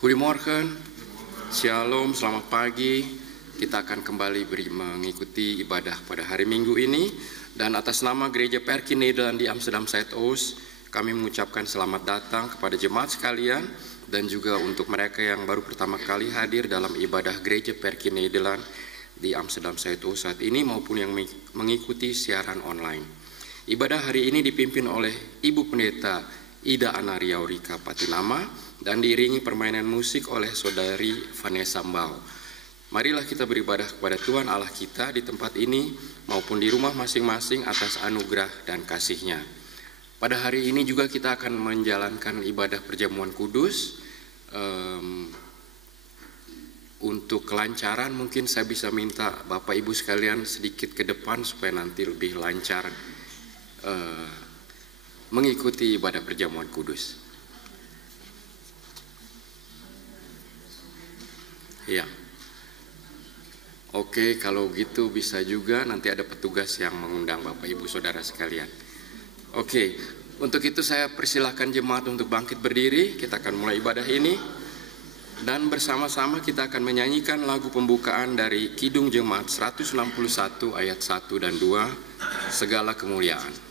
Goedemorgen, Shalom, selamat pagi. Kita akan kembali mengikuti ibadah pada hari Minggu ini. Dan atas nama Gereja Perkie Nederland di Amsterdam Zuidoost, kami mengucapkan selamat datang kepada jemaat sekalian dan juga untuk mereka yang baru pertama kali hadir dalam ibadah Gereja Perkie Nederland di Amsterdam Zuidoost saat ini maupun yang mengikuti siaran online. Ibadah hari ini dipimpin oleh Ibu Pendeta Ida Anaria Aurika Patinama dan diiringi permainan musik oleh Saudari Vanessa Mbau. Marilah kita beribadah kepada Tuhan Allah kita di tempat ini maupun di rumah masing-masing atas anugerah dan kasih-Nya. Pada hari ini juga kita akan menjalankan ibadah perjamuan kudus. Untuk kelancaran mungkin saya bisa minta Bapak Ibu sekalian sedikit ke depan supaya nanti lebih lancar mengikuti ibadah perjamuan kudus. Ya. Oke, kalau gitu bisa juga nanti ada petugas yang mengundang Bapak Ibu Saudara sekalian. Oke, untuk itu saya persilahkan jemaat untuk bangkit berdiri. Kita akan mulai ibadah ini. Dan bersama-sama kita akan menyanyikan lagu pembukaan dari Kidung Jemaat 161 ayat 1 dan 2, Segala Kemuliaan.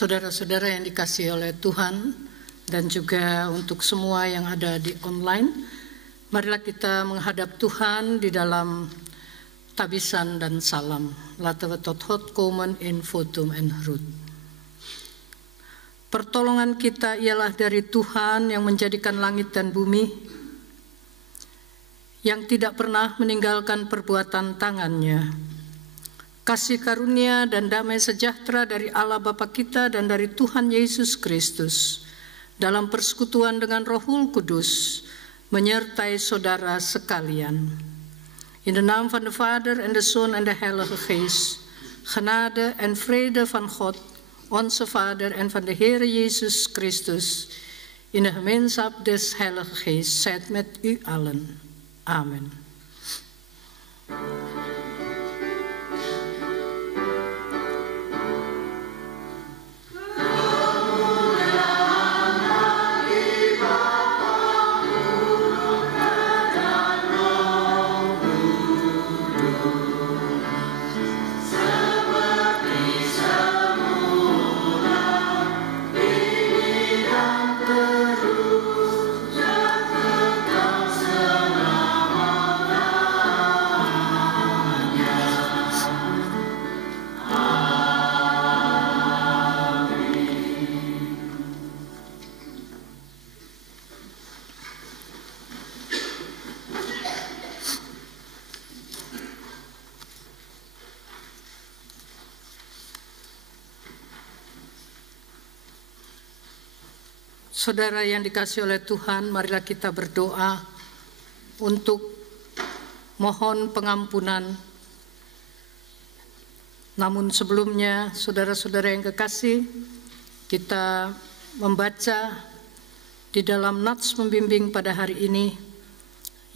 Saudara-saudara yang dikasihi oleh Tuhan dan juga untuk semua yang ada di online, marilah kita menghadap Tuhan di dalam tabisan dan salam. Laten we tot God komen in votum en groet. Pertolongan kita ialah dari Tuhan yang menjadikan langit dan bumi, yang tidak pernah meninggalkan perbuatan tangannya. Kasih karunia dan damai sejahtera dari Allah Bapa kita dan dari Tuhan Yesus Kristus dalam persekutuan dengan Roh Kudus menyertai saudara sekalian. In de naam van de Vader en de Zoon en de Heilige Geest, genade en vrede van God, onze Vader en van de Heere Jezus Christus, in de gemeenschap des Heilige Geest, zijt met u allen. Amen. Terus, jangan kau selama Saudara yang dikasihi oleh Tuhan, marilah kita berdoa untuk mohon pengampunan. Namun sebelumnya, saudara-saudara yang kekasih, kita membaca di dalam nats pembimbing pada hari ini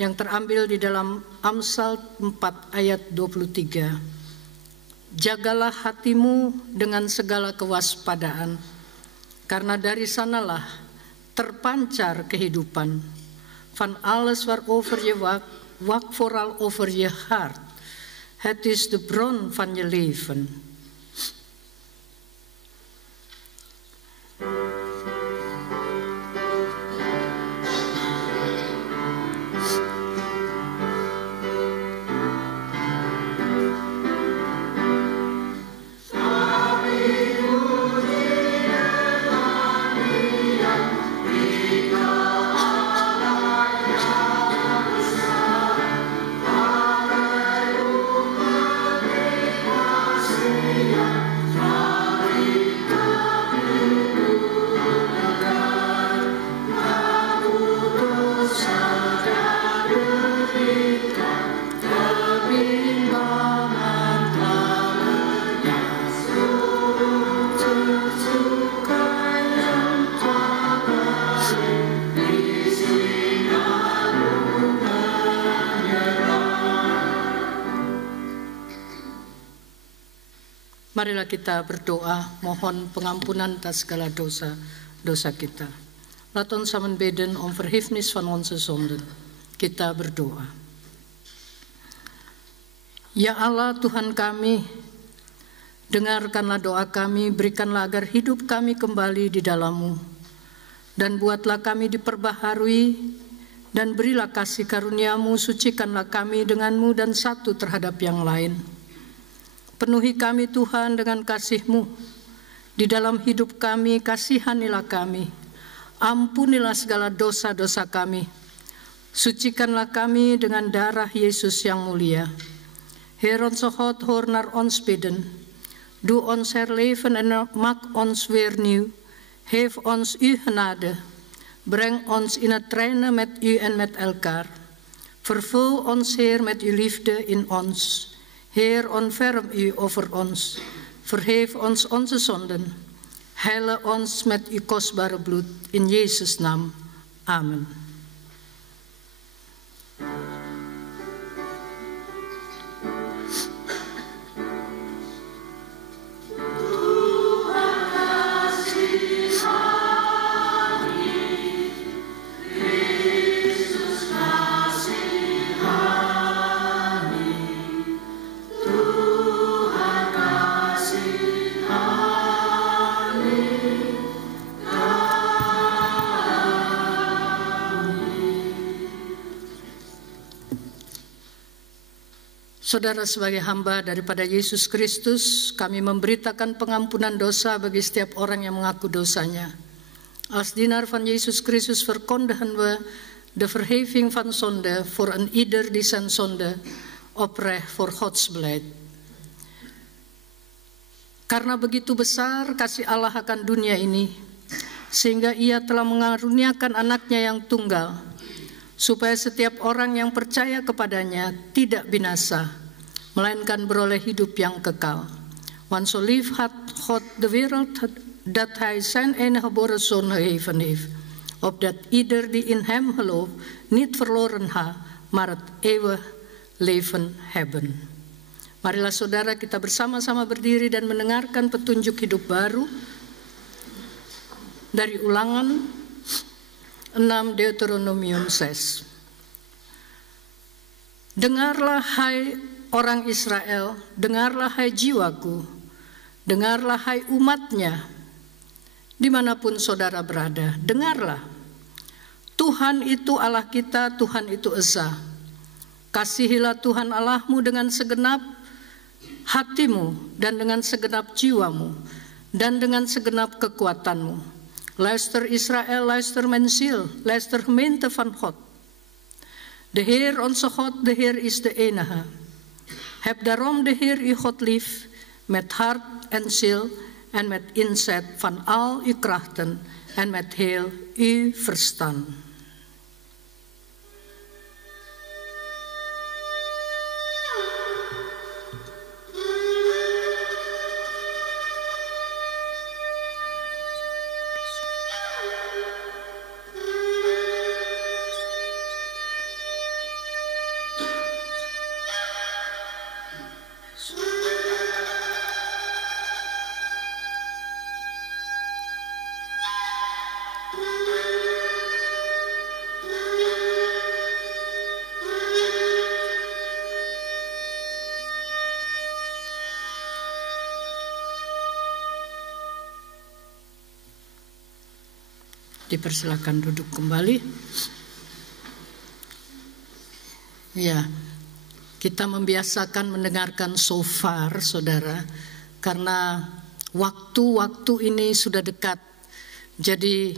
yang terambil di dalam Amsal 4 ayat 23. Jagalah hatimu dengan segala kewaspadaan, karena dari sanalah terpancar kehidupan. Van alles waarover je waakt vooral over je hart. Het is de bron van je leven. Marilah kita berdoa, mohon pengampunan atas segala dosa kita. Laat ons samen bidden om vergiffenis van onze zonden. Kita berdoa. Ya Allah Tuhan kami, dengarkanlah doa kami, berikanlah agar hidup kami kembali di dalam-Mu. Dan buatlah kami diperbaharui, dan berilah kasih karunia-Mu, sucikanlah kami dengan-Mu dan satu terhadap yang lain. Penuhi kami Tuhan dengan kasih-Mu. Di dalam hidup kami, kasihanilah kami. Ampunilah segala dosa-dosa kami. Sucikanlah kami dengan darah Yesus yang mulia. Heer onze God, hoor naar ons bidden. Doe ons herleven en maak ons weer nieuw. Geef ons uw genade. Breng ons in het reine met u en met elkaar. Vervul ons, Heer, met uw liefde in ons. Heer, ontferm u over ons. Vergeef ons onze zonden. Heile ons met uw kostbare bloed. In Jezus' naam. Amen. Saudara, sebagai hamba daripada Yesus Kristus, kami memberitakan pengampunan dosa bagi setiap orang yang mengaku dosanya. Als dienaar van Jezus Christus verkondigen we de vergeving van zonde voor een ieder die zijn zonde oprecht voor Gods beleid. Karena begitu besar kasih Allah akan dunia ini, sehingga Ia telah mengaruniakan anaknya yang tunggal, supaya setiap orang yang percaya kepadanya tidak binasa, melainkan beroleh hidup yang kekal. Want zo lief had God de wereld dat Hij zijn enige geboren Zoon gegeven heeft, opdat ieder die in Hem gelooft niet verloren gaat, maar het eeuwig leven hebben. Marilah saudara kita bersama-sama berdiri dan mendengarkan petunjuk hidup baru dari Ulangan 6 Deuteronomium 6. Dengarlah hai orang Israel, dengarlah hai jiwaku, dengarlah hai umatnya, dimanapun saudara berada, dengarlah. Tuhan itu Allah kita, Tuhan itu Esa. Kasihilah Tuhan Allahmu dengan segenap hatimu dan dengan segenap jiwamu dan dengan segenap kekuatanmu. Luister Israël, luister mensen, luister gemeente van God. De Heer onze God, de Heer is de enige. Heb daarom de Heer uw God lief, met hart en ziel en met inzet van al uw krachten en met heel uw verstand. Dipersilakan duduk kembali. Ya, kita membiasakan mendengarkan shofar, saudara, karena waktu-waktu ini sudah dekat. Jadi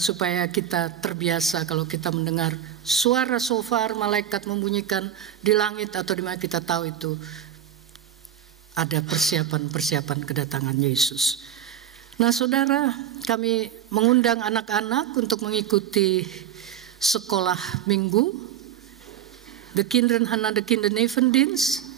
supaya kita terbiasa kalau kita mendengar suara shofar, malaikat membunyikan di langit atau di mana, kita tahu itu ada persiapan-persiapan kedatangan Yesus. Nah, saudara, kami mengundang anak-anak untuk mengikuti sekolah minggu, de kinderen gaan naar de kindernevendienst.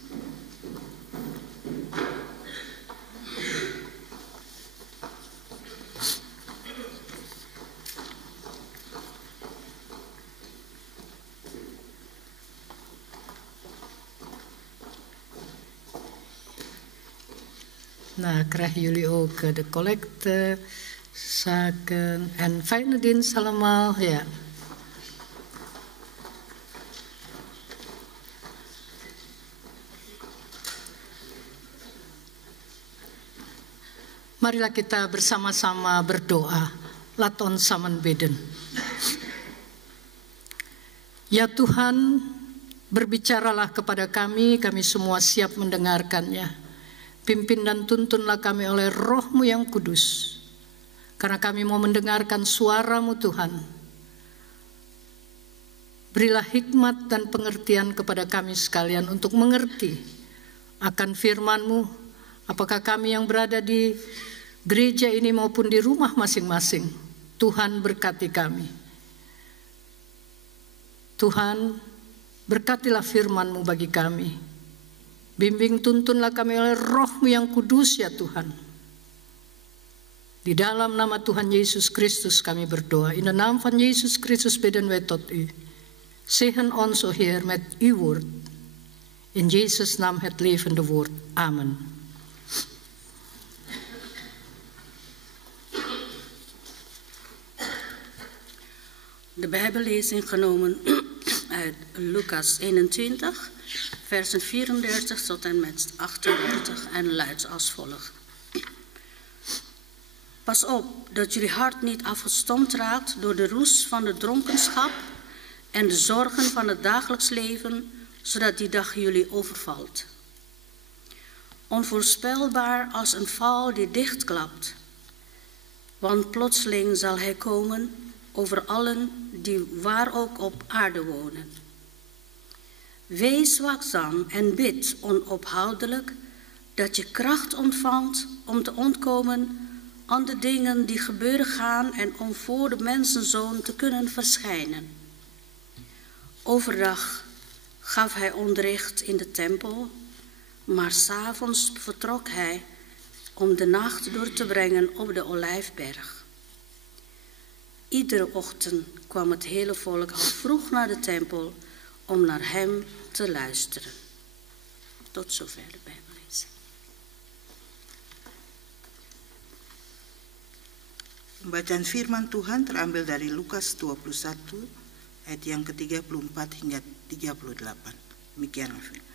Nou, krijgen jullie ook de collecte, zaken en fijne dienst allemaal. Ja. Marilah kita bersama-sama berdoa. Laat ons samen bidden. Ya Tuhan, berbicaralah kepada kami semua siap mendengarkannya. Pimpin dan tuntunlah kami oleh Roh-Mu yang kudus. Karena kami mau mendengarkan suara-Mu Tuhan. Berilah hikmat dan pengertian kepada kami sekalian untuk mengerti akan firman-Mu. Apakah kami yang berada di gereja ini maupun di rumah masing-masing. Tuhan berkati kami. Tuhan, berkatilah firman-Mu bagi kami. Bimbing tuntunlah kami oleh Roh-Mu yang kudus ya Tuhan. Di dalam nama Tuhan Yesus Kristus kami berdoa. In de naam van Jezus Christus bidden wij tot u. Zegen ons, o Heer, met uw woord. In Jezus' naam het levende woord. Amen. De Bijbellezing genomen uit Lucas 21, versen 34 tot en met 38 en luidt als volgt. Pas op dat jullie hart niet afgestompt raakt door de roes van de dronkenschap en de zorgen van het dagelijks leven, zodat die dag jullie overvalt. Onvoorspelbaar als een val die dichtklapt, want plotseling zal hij komen over allen die waar ook op aarde wonen. Wees waakzaam en bid onophoudelijk dat je kracht ontvangt om te ontkomen aan de dingen die gebeuren gaan en om voor de mensenzoon te kunnen verschijnen. Overdag gaf hij onderricht in de tempel, maar 's avonds vertrok hij om de nacht door te brengen op de Olijfberg. Iedere ochtend kwam het hele volk al vroeg naar de tempel om naar hem te luisteren. Tot zover de Bijbellezing. Bacaan firman Tuhan terambil dari Lukas 21 ayat yang ke-34 hingga 38. Demikianlah firman.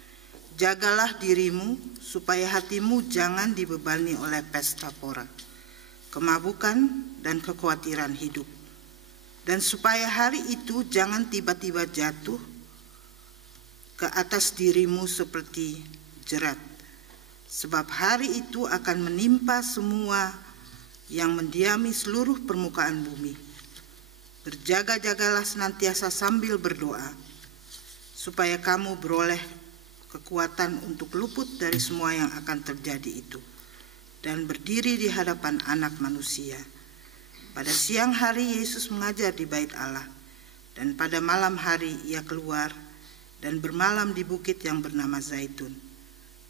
Jagalah dirimu supaya hatimu jangan dibebani oleh pesta pora, kemabukan dan kekhawatiran hidup. Dan supaya hari itu jangan tiba-tiba jatuh ke atas dirimu seperti jerat. Sebab hari itu akan menimpa semua yang mendiami seluruh permukaan bumi. Berjaga-jagalah senantiasa sambil berdoa, supaya kamu beroleh kekuatan untuk luput dari semua yang akan terjadi itu, dan berdiri di hadapan Anak Manusia Pada siang hari Yesus mengajar di bait Allah, dan pada malam hari ia keluar dan bermalam di bukit yang bernama Zaitun.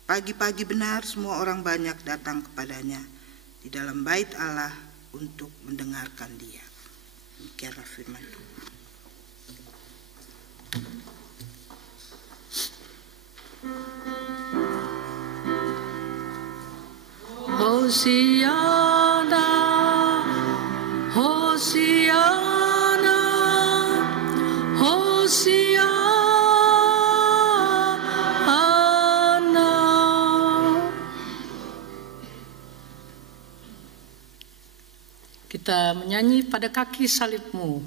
Pagi-pagi benar semua orang banyak datang kepadanya di dalam bait Allah untuk mendengarkan dia. Demikianlah firman Tuhan. Hosiana, Hosiana, Hosiana. Kita menyanyi pada kaki salibmu.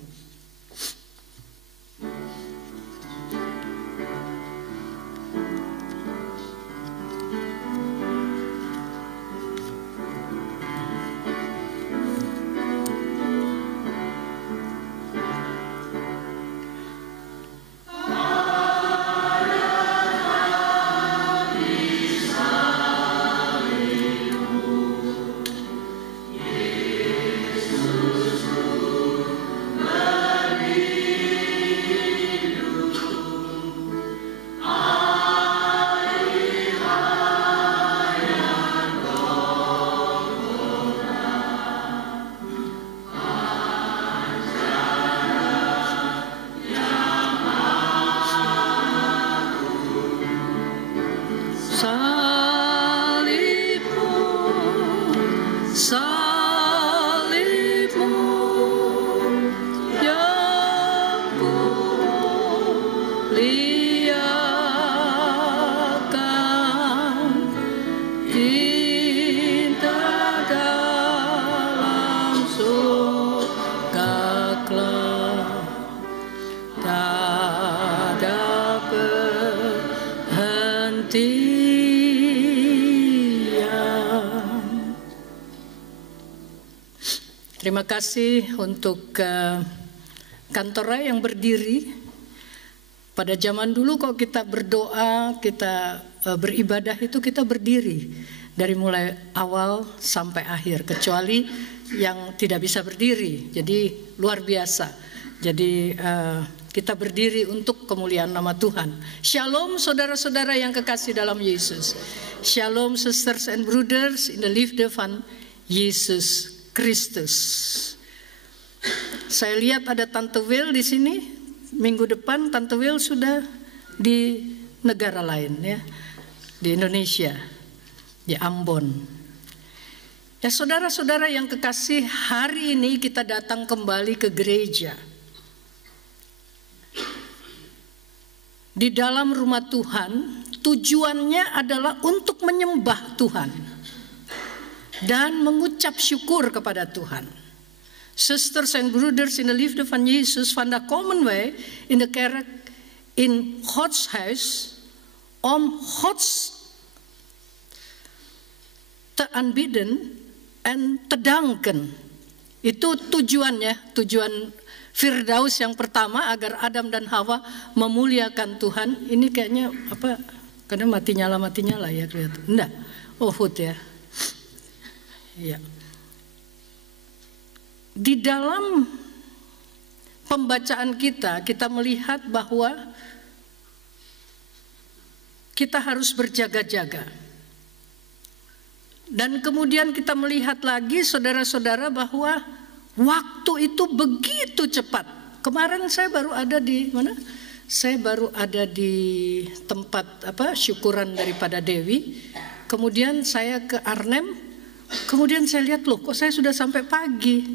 Terima kasih untuk kantornya yang berdiri. Pada zaman dulu kalau kita berdoa, kita beribadah itu kita berdiri dari mulai awal sampai akhir, kecuali yang tidak bisa berdiri. Jadi luar biasa. Jadi kita berdiri untuk kemuliaan nama Tuhan. Shalom saudara-saudara yang kekasih dalam Yesus. Shalom sisters and brothers in the life van Yesus Kristus. Saya lihat ada Tante Wil di sini. Minggu depan Tante Wil sudah di negara lain ya, di Indonesia, di Ambon. Ya saudara-saudara yang kekasih, hari ini kita datang kembali ke gereja. Di dalam rumah Tuhan, tujuannya adalah untuk menyembah Tuhan dan mengucap syukur kepada Tuhan. Sisters and brothers in the liefde van Jezus, van de komen wij in de kerk in Gods huis om Gods te aanbidden en te danken. Itu tujuannya, tujuan Firdaus yang pertama, agar Adam dan Hawa memuliakan Tuhan. Ini kayaknya apa? Karena mati nyala ya kelihatan. Enggak. Oh, Hud ya. Ya. Di dalam pembacaan kita melihat bahwa kita harus berjaga-jaga. Dan kemudian kita melihat lagi saudara-saudara bahwa waktu itu begitu cepat. Kemarin saya baru ada di mana? Saya baru ada di tempat syukuran daripada Dewi. Kemudian saya ke Arnhem. Kemudian saya lihat, loh kok saya sudah sampai pagi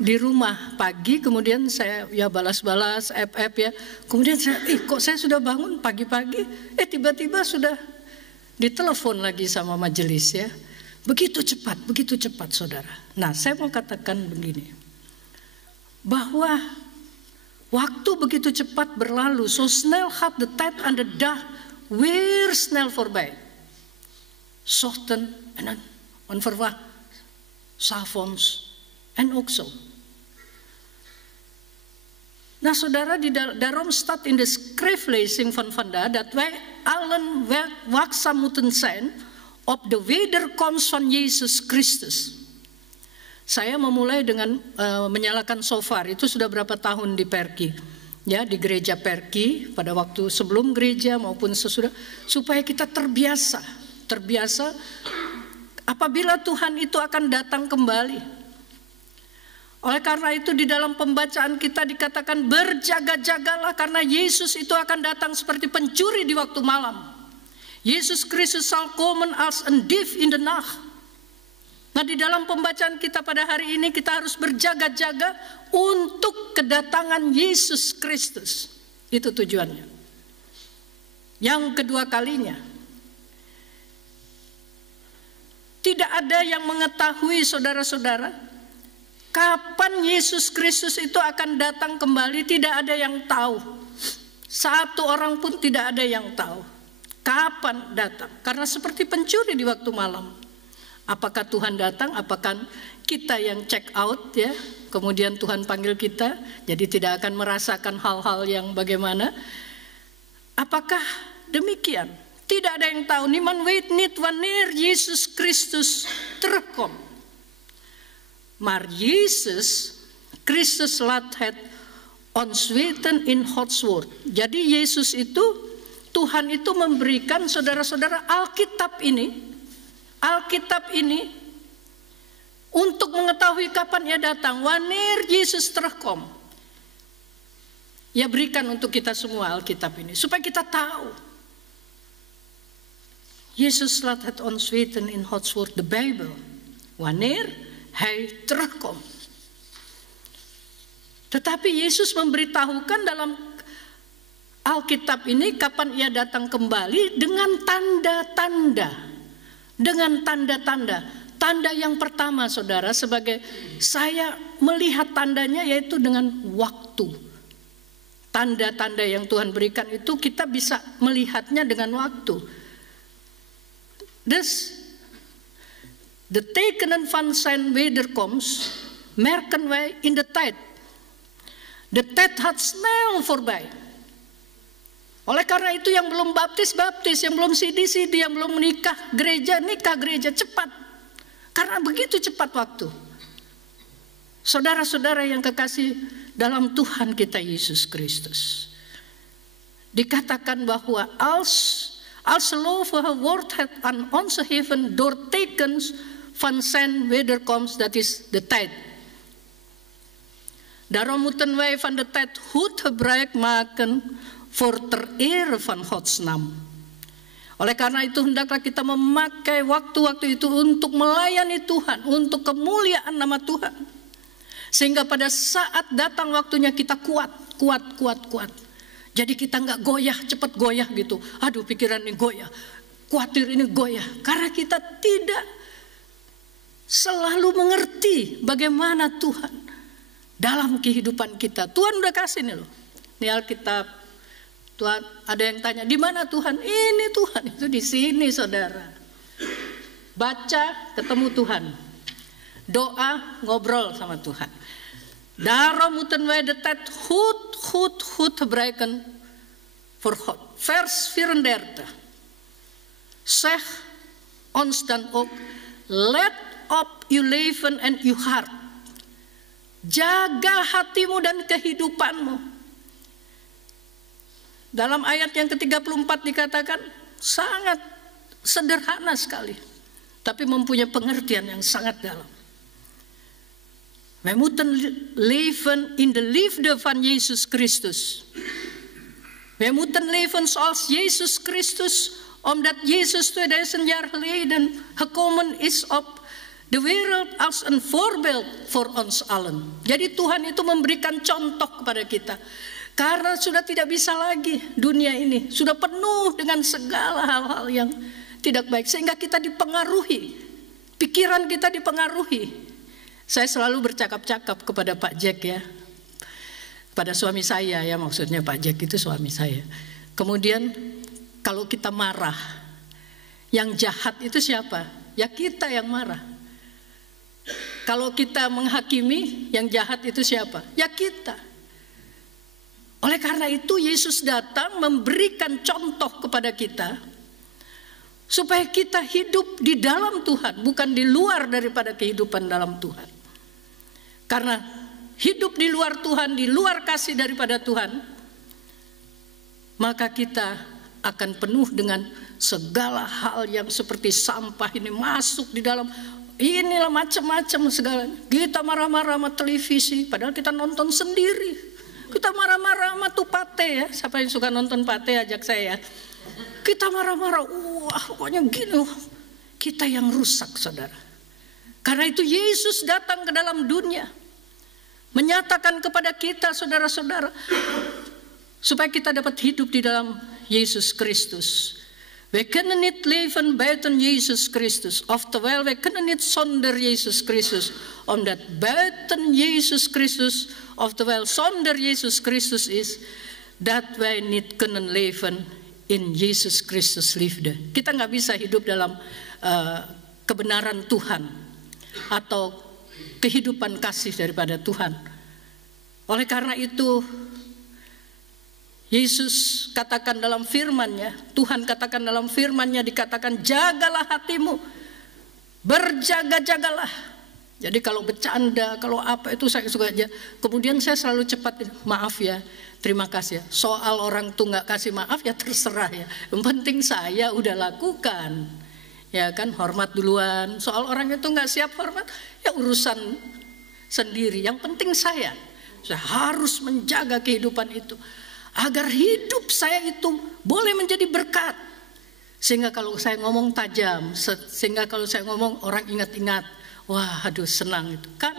di rumah pagi. Kemudian saya ya balas-balas FF ya. Kemudian saya kok saya sudah bangun pagi-pagi. Tiba-tiba sudah ditelepon lagi sama majelis ya. Begitu cepat saudara. Nah saya mau katakan begini, bahwa waktu begitu cepat berlalu. So snel gaat de tijd aan de dag weer snel voorbij. Ochtend en dan onverwacht, 's avonds en ook zo. Nou saudara, daarom staat in de schriftlezen van vandaag dat wij allen waakzaam moeten zijn op de wederkomst van Jezus Christus. Saya memulai dengan menyalakan shofar. Itu sudah berapa tahun di Perki, ya, di gereja Perki, pada waktu sebelum gereja maupun sesudah, supaya kita terbiasa apabila Tuhan itu akan datang kembali. Oleh karena itu di dalam pembacaan kita dikatakan berjaga-jagalah, karena Yesus itu akan datang seperti pencuri di waktu malam. Yesus Kristus zal komen als een dief in de nacht. Nah, di dalam pembacaan kita pada hari ini kita harus berjaga-jaga untuk kedatangan Yesus Kristus. Itu tujuannya. Yang kedua kalinya. Tidak ada yang mengetahui, saudara-saudara, kapan Yesus Kristus itu akan datang kembali. Tidak ada yang tahu. Satu orang pun tidak ada yang tahu kapan datang. Karena seperti pencuri di waktu malam. Apakah Tuhan datang, apakah kita yang check out, ya, kemudian Tuhan panggil kita, jadi tidak akan merasakan hal-hal yang bagaimana. Apakah demikian? Tidak ada yang tahu. Niemand weet niet wanneer Yesus Kristus terugkomt. Maar Jezus Christus laat het ons weten in Gods woord. Jadi Yesus itu, Tuhan itu memberikan saudara-saudara Alkitab ini untuk mengetahui kapan ia datang. Wanneer Yesus terugkomt. Ya, berikan untuk kita semua Alkitab ini supaya kita tahu. Yesus laat het ons weten in Gods woord, de Bijbel, wanneer Hij terugkomt. Tetapi Yesus memberitahukan dalam Alkitab ini kapan ia datang kembali dengan tanda-tanda. Dengan tanda-tanda. Tanda yang pertama, saudara, sebagai saya melihat tandanya yaitu dengan waktu. Tanda-tanda yang Tuhan berikan itu kita bisa melihatnya dengan waktu. Dus de tekenen van zijn wederkomst merken wij in de tijd. De tijd gaat snel voorbij. Oleh karena itu yang belum baptis, yang belum CD, yang belum nikah gereja, cepat. Karena begitu cepat waktu. Saudara-saudara yang kekasih dalam Tuhan kita Yesus Kristus. Dikatakan bahwa als gelovigen wordt het aan ons gegeven door tekens van zijn wederkomst, dat is de tijd. Daarom moeten wij van de tijd goed gebruik maken voor ter ere van Gods naam. Oleh karena itu hendaklah kita memakai waktu-waktu itu untuk melayani Tuhan, untuk kemuliaan nama Tuhan. Sehingga pada saat datang waktunya kita kuat. Jadi kita nggak goyah, cepat goyah gitu. Aduh, pikiran ini goyah, khawatir ini goyah. Karena kita tidak selalu mengerti bagaimana Tuhan dalam kehidupan kita. Tuhan udah kasih nih loh. Ini Alkitab. Tuhan, ada yang tanya, di mana Tuhan? Ini Tuhan, itu di sini, saudara. Baca, ketemu Tuhan. Doa, ngobrol sama Tuhan. Daarom moeten wij de tijd goed gebruiken voor God. Vers 34. Zeg ons dan ook, let op uw leven en uw hart. Jaga hatimu dan kehidupanmu. Dalam ayat yang ke-34 dikatakan sangat sederhana sekali, tapi mempunyai pengertian yang sangat dalam. Wij moeten leven in de liefde van Jezus Christus. Wij moeten leven zoals Jezus Christus, omdat Jezus 2000 jaar geleden gekomen is op de wereld als een voorbeeld voor ons allen. Jadi Tuhan itu memberikan contoh kepada kita. Karena sudah tidak bisa lagi dunia ini, sudah penuh dengan segala hal-hal yang tidak baik, sehingga kita dipengaruhi, pikiran kita dipengaruhi. Saya selalu bercakap-cakap kepada Pak Jack, ya, pada suami saya, ya, maksudnya Pak Jack itu suami saya. Kemudian kalau kita marah, yang jahat itu siapa? Ya kita yang marah. Kalau kita menghakimi, yang jahat itu siapa? Ya kita. Oleh karena itu Yesus datang memberikan contoh kepada kita supaya kita hidup di dalam Tuhan, bukan di luar daripada kehidupan dalam Tuhan. Karena hidup di luar Tuhan, di luar kasih daripada Tuhan, maka kita akan penuh dengan segala hal yang seperti sampah ini masuk di dalam, inilah macam-macam segala. Kita marah-marah sama televisi, padahal kita nonton sendiri. Kita marah-marah sama tuh Pate ya, siapa yang suka nonton Pate ajak saya. Kita marah-marah, wah pokoknya gini. Kita yang rusak, saudara. Karena itu Yesus datang ke dalam dunia, menyatakan kepada kita, saudara-saudara, supaya kita dapat hidup di dalam Yesus Kristus. We kunnen niet leven buiten Jezus Christus. Oftewel, we kunnen niet zonder Jezus Christus. Omdat buiten Jezus Christus, oftewel zonder Jezus Christus is, dat wij niet kunnen leven in Jezus Christus liefde. Kita nggak bisa hidup dalam kebenaran Tuhan atau kehidupan kasih daripada Tuhan. Oleh karena itu, Yesus katakan dalam firman-Nya, Tuhan katakan dalam firman-Nya, dikatakan jagalah hatimu, berjaga-jagalah. Jadi kalau bercanda, kalau apa itu saya suka aja. Kemudian saya selalu cepat, maaf ya, terima kasih ya. Soal orang tuh nggak kasih maaf ya terserah ya. Yang penting saya udah lakukan, ya kan, hormat duluan. Soal orang itu nggak siap hormat, ya urusan sendiri. Yang penting saya harus menjaga kehidupan itu. Agar hidup saya itu boleh menjadi berkat. Sehingga kalau saya ngomong tajam, sehingga kalau saya ngomong orang ingat-ingat, wah aduh senang itu. Kan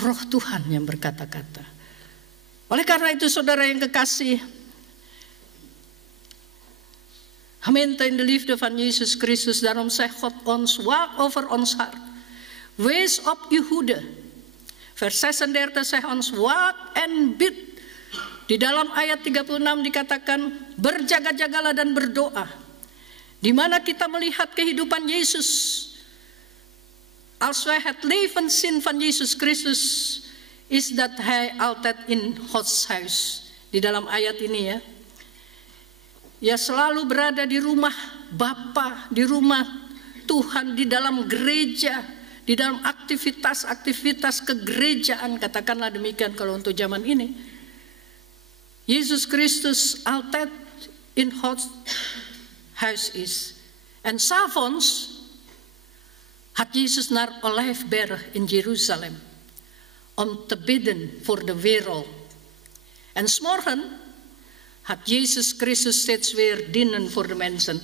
roh Tuhan yang berkata-kata. Oleh karena itu saudara yang kekasih, gemeente in de liefde van Jezus Christus, daarom zegt God ons, waak over ons hart. Wees op uw hoede. Vers 36 zegt ons, waak en bid. Di dalam ayat 36 dikatakan berjaga-jagalah dan berdoa. Di mana kita melihat kehidupan Yesus. Als wij het leven zien van Yesus Christus, is dat hij altijd in Gods huis. Di dalam ayat ini ya. Ia selalu berada di rumah Bapa, di rumah Tuhan, di dalam gereja, di dalam aktivitas-aktivitas kegerejaan, katakanlah demikian kalau untuk zaman ini. Jezus Christus altijd in Gods huis is. En 's avonds had Jezus naar Olijfberg in Jeruzalem om te bidden voor de wereld. En 's morgen had Jezus Christus steeds weer dienen voor de mensen.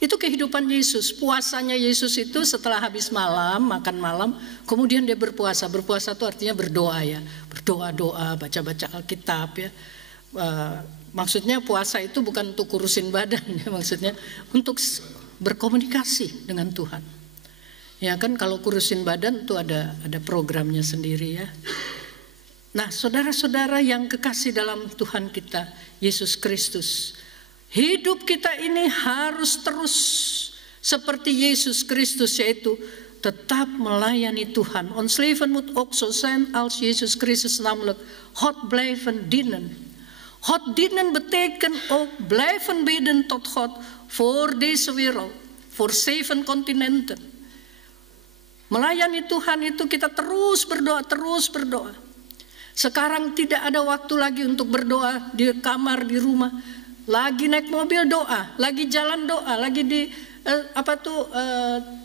Itu kehidupan Yesus. Puasanya Yesus itu setelah habis malam, makan malam, kemudian dia berpuasa. Berpuasa itu artinya berdoa ya. Berdoa-doa, baca-baca Alkitab ya. Maksudnya puasa itu bukan untuk kurusin badan ya, maksudnya untuk berkomunikasi dengan Tuhan. Ya kan, kalau kurusin badan itu ada programnya sendiri ya. Nah, saudara-saudara yang kekasih dalam Tuhan kita Yesus Kristus, hidup kita ini harus terus seperti Yesus Kristus, yaitu tetap melayani Tuhan. Ons leven moet ook zo zijn als Jezus Christus, namelijk God blijven dienen. God dienen betekent ook blijven bidden tot God voor deze wereld, voor 7 kontinenten. Melayani Tuhan itu kita terus berdoa, terus berdoa. Sekarang tidak ada waktu lagi untuk berdoa di kamar, di rumah. Lagi naik mobil doa, lagi jalan doa, lagi di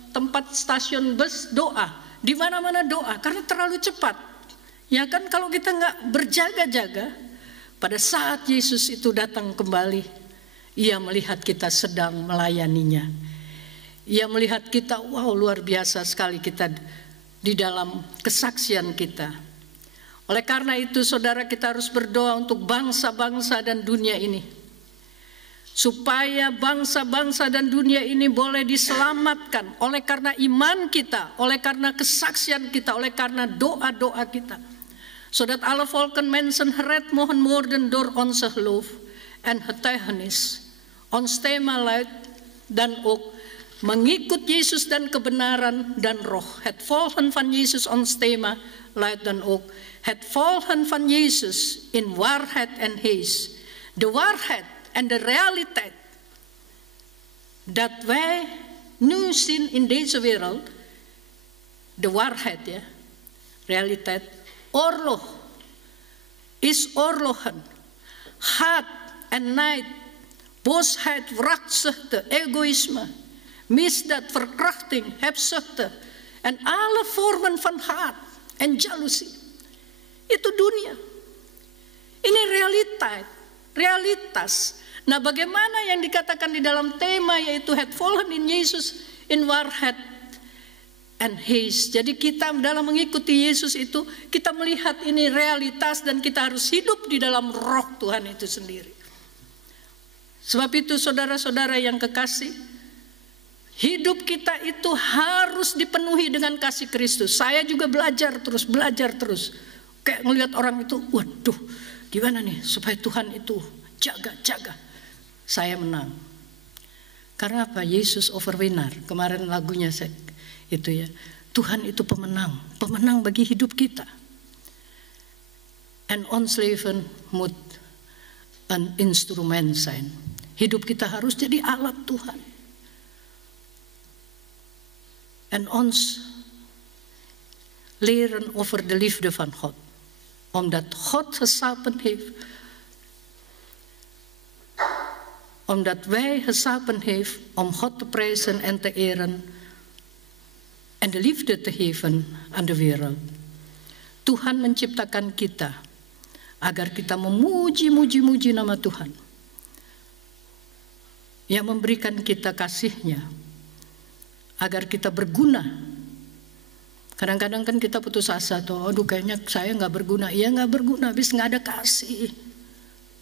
tempat stasiun bus doa. Di mana-mana doa, karena terlalu cepat. Ya kan, kalau kita nggak berjaga-jaga, pada saat Yesus itu datang kembali, Ia melihat kita sedang melayaninya. Ia melihat kita, wow luar biasa sekali kita di dalam kesaksian kita. Oleh karena itu saudara, kita harus berdoa untuk bangsa-bangsa dan dunia ini. Supaya bangsa-bangsa dan dunia ini boleh diselamatkan oleh karena iman kita, oleh karena kesaksian kita, oleh karena doa-doa kita. Zodat alle volken mensen gered mogen worden door onze geloof en getuigenis. Ons thema luidt dan ook mengikut Yesus dan kebenaran dan roh. Het volgen van Jezus, ons thema luidt dan ook het volgen van Jezus in waarheid en geest. De waarheid en de realiteit dat wij nu zien in deze wereld, de waarheid ja, realiteit. Oorlog is oorlogen. Haat en nijd, boosheid, wraakzuchten, egoïsme, misdaad, verkrachting, hebzuchten en alle vormen van haat en jaloezie. Itu dunia. Ini realitas. Nah, bagaimana yang dikatakan di dalam tema yaitu het volgen in Yesus in waarheid and haste. Jadi kita dalam mengikuti Yesus itu kita melihat ini realitas dan kita harus hidup di dalam roh Tuhan itu sendiri. Sebab itu saudara-saudara yang kekasih, hidup kita itu harus dipenuhi dengan kasih Kristus. Saya juga belajar terus. Kayak ngelihat orang itu, waduh, gimana nih supaya Tuhan itu jaga. Saya menang. Karena apa? Yesus overwinner. Kemarin lagunya itu ya. Tuhan itu pemenang bagi hidup kita. En ons leven moet een instrument zijn. Hidup kita harus jadi alat Tuhan. En ons leren over de liefde van God. Omdat God geschapen heeft. Omdat wij geschapen heeft om God te prijzen en te eren. En de liefde te geven aan de wereld. Tuhan menciptakan kita. Agar kita memuji nama Tuhan. Yang memberikan kita kasih-Nya. Agar kita berguna. Kadang-kadang kan kita putus asa tuh, aduh kayaknya saya nggak berguna. Iya nggak berguna, habis nggak ada kasih.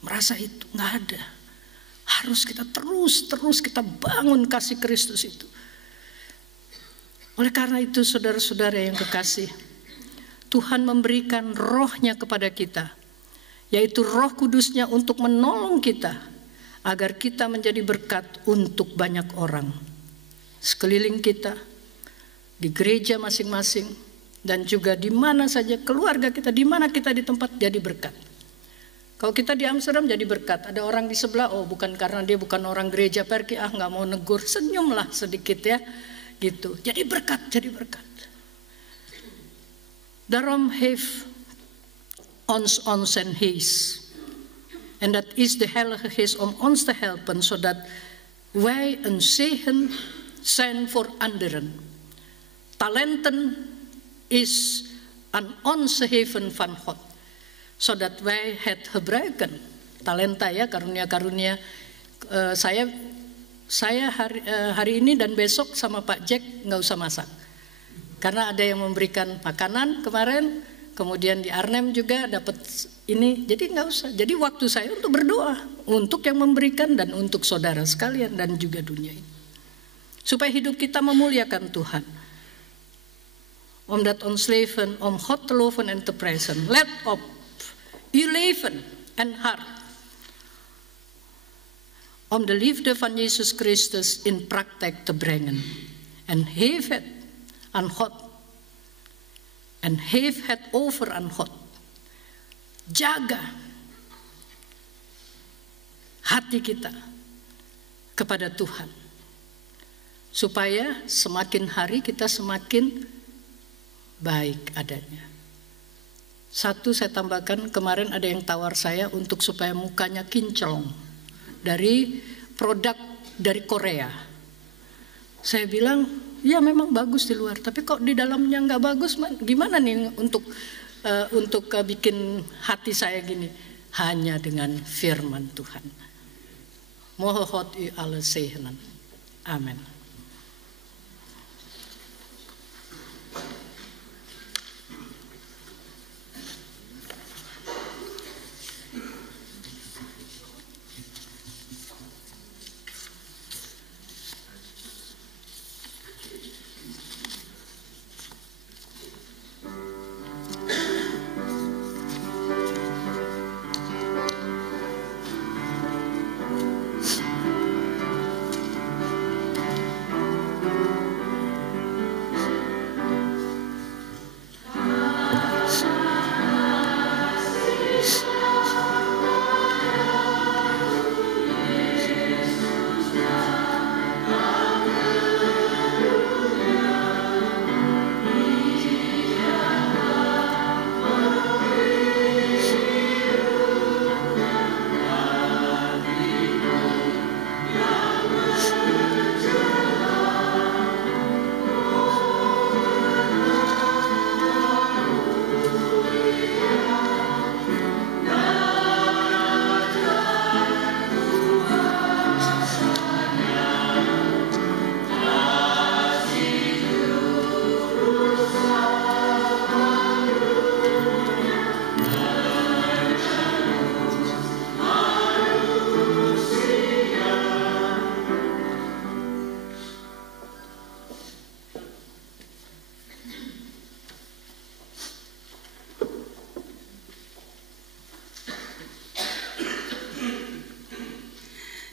Merasa itu nggak ada. Harus kita terus kita bangun kasih Kristus itu. Oleh karena itu saudara-saudara yang kekasih, Tuhan memberikan roh-Nya kepada kita, yaitu Roh Kudus-Nya untuk menolong kita, agar kita menjadi berkat untuk banyak orang. Sekeliling kita, di gereja masing-masing, dan juga di mana saja keluarga kita, di mana kita di tempat jadi berkat. Kalau kita di Amsterdam jadi berkat, ada orang di sebelah, oh bukan karena dia bukan orang gereja Perki, nggak mau negur, senyumlah sedikit ya, gitu. Jadi berkat. Daarom heeft ons en Geest, en dat is de Heilige Geest om ons te helpen, zodat wij een zegen zijn voor anderen. Talenten is aan ons gegeven van God, zodat wij het gebruiken. Talenta ya, karunia-karunia. Saya hari ini dan besok sama Pak Jack nggak usah masak, karena ada yang memberikan makanan kemarin. Kemudian di Arnhem juga dapat ini, jadi nggak usah. Jadi waktu saya untuk berdoa untuk yang memberikan dan untuk saudara sekalian dan juga dunia ini, supaya hidup kita memuliakan Tuhan. Omdat ons leven om God te loven en te prijzen. Let op, uw leven en hart. Om de liefde van Jezus Christus in praktijk te brengen. En geef het aan God. En geef het over aan God. Jaga hati kita kepada Tuhan. Supaya semakin hari kita semakin baik adanya. Satu saya tambahkan, kemarin ada yang tawar saya untuk supaya mukanya kinclong dari produk dari Korea. Saya bilang, ya memang bagus di luar, tapi kok di dalamnya nggak bagus, gimana nih untuk bikin hati saya gini? Hanya dengan firman Tuhan. Mogen God u alle zegenen. Amen.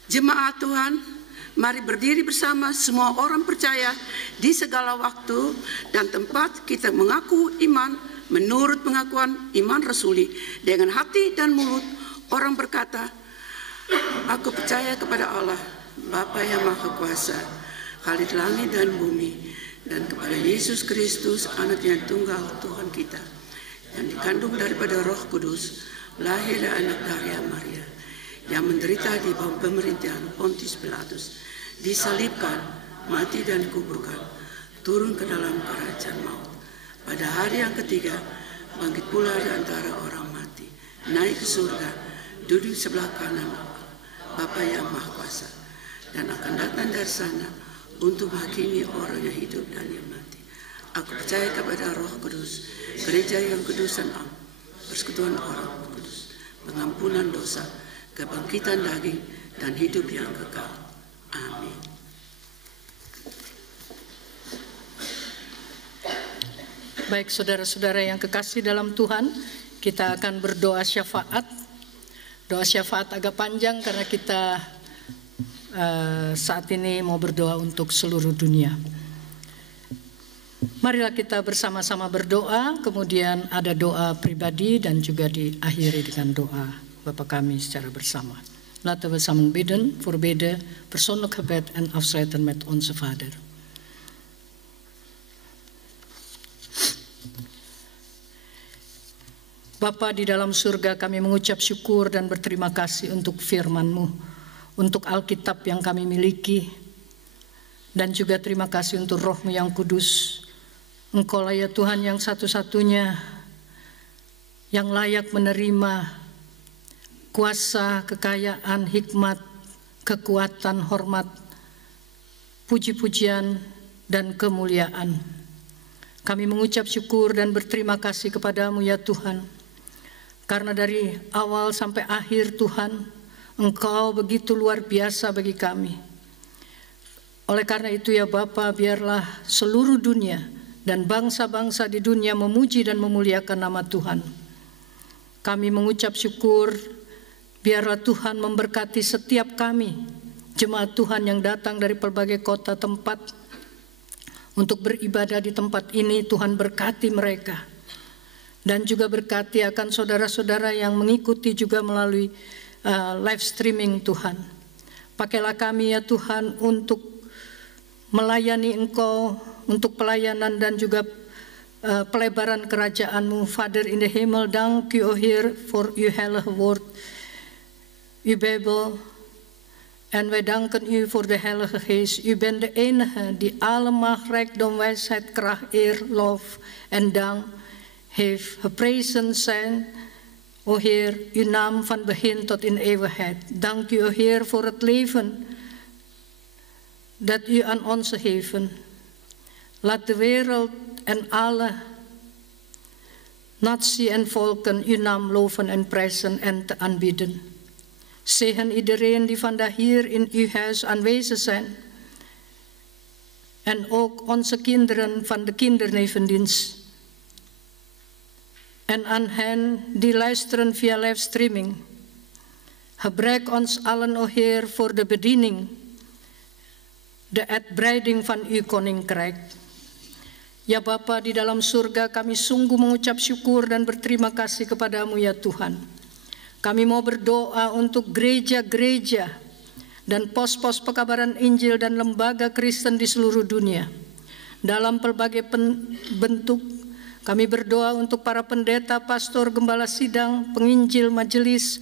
Jemaat Tuhan, mari berdiri bersama semua orang percaya di segala waktu dan tempat kita mengaku iman menurut pengakuan iman rasuli. Dengan hati dan mulut orang berkata, aku percaya kepada Allah, Bapa yang Maha Kuasa, Khalid langit dan bumi, dan kepada Yesus Kristus, anak yang tunggal Tuhan kita, yang dikandung daripada Roh Kudus, lahir dan anak dari Maria, yang menderita di bawah pemerintahan Pontius Pilatus, disalibkan, mati dan dikuburkan, turun ke dalam kerajaan maut. Pada hari yang ketiga, bangkit pula di antara orang mati, naik ke surga, duduk sebelah kanan Bapa yang Maha Kuasa, dan akan datang dari sana untuk menghakimi orang yang hidup dan yang mati. Aku percaya kepada Roh Kudus, gereja yang kudus dan am, persekutuan orang kudus, pengampunan dosa, kebangkitan daging, dan hidup yang kekal. Amin. Baik saudara-saudara yang kekasih dalam Tuhan, kita akan berdoa syafaat. Doa syafaat agak panjang karena kita saat ini mau berdoa untuk seluruh dunia. Marilah kita bersama-sama berdoa, kemudian ada doa pribadi dan juga diakhiri dengan doa Bapa kami secara bersama. Laten we samen bidden voor bidden, persoonlijk gebed en afsluiten met onze Vader. Bapa di dalam surga, kami mengucap syukur dan berterima kasih untuk firman-Mu, untuk Alkitab yang kami miliki, dan juga terima kasih untuk Roh-Mu yang kudus. Engkaulah ya Tuhan yang satu-satunya yang layak menerima kuasa, kekayaan, hikmat, kekuatan, hormat, puji-pujian, dan kemuliaan. Kami mengucap syukur dan berterima kasih kepadamu ya Tuhan, karena dari awal sampai akhir Tuhan, Engkau begitu luar biasa bagi kami. Oleh karena itu ya Bapa, biarlah seluruh dunia dan bangsa-bangsa di dunia memuji dan memuliakan nama Tuhan. Kami mengucap syukur, biarlah Tuhan memberkati setiap kami, jemaat Tuhan yang datang dari berbagai kota tempat untuk beribadah di tempat ini. Tuhan berkati mereka, dan juga berkati akan saudara-saudara yang mengikuti juga melalui live streaming Tuhan. Pakailah kami ya Tuhan untuk melayani Engkau, untuk pelayanan dan juga pelebaran kerajaan-Mu. Vader in de hemel, dank u, o Heer, voor uw heilige woord, uw Bijbel. En wij danken u voor de Heilige Geest. U bent de enige die alle macht, rijkdom, wijsheid, kracht, eer, lof en dank heeft. Geprezen zijn, o Heer, uw naam van begin tot in eeuwigheid. Dank u, o Heer, voor het leven dat u aan ons gegeven. Laat de wereld en alle natie en volken uw naam loven en prijzen en te aanbieden. Zegen iedereen die vandaag hier in uw huis aanwezig zijn. En ook onze kinderen van de kindernevendienst. En aan hen die luisteren via livestreaming. Gebruik ons allen, o Heer, voor de bediening, de uitbreiding van uw koninkrijk. Ya Bapa di dalam surga, kami sungguh mengucap syukur dan berterima kasih kepadamu ya Tuhan. Kami mau berdoa untuk gereja-gereja dan pos-pos pekabaran Injil dan lembaga Kristen di seluruh dunia. Dalam berbagai bentuk, kami berdoa untuk para pendeta, pastor, gembala sidang, penginjil, majelis,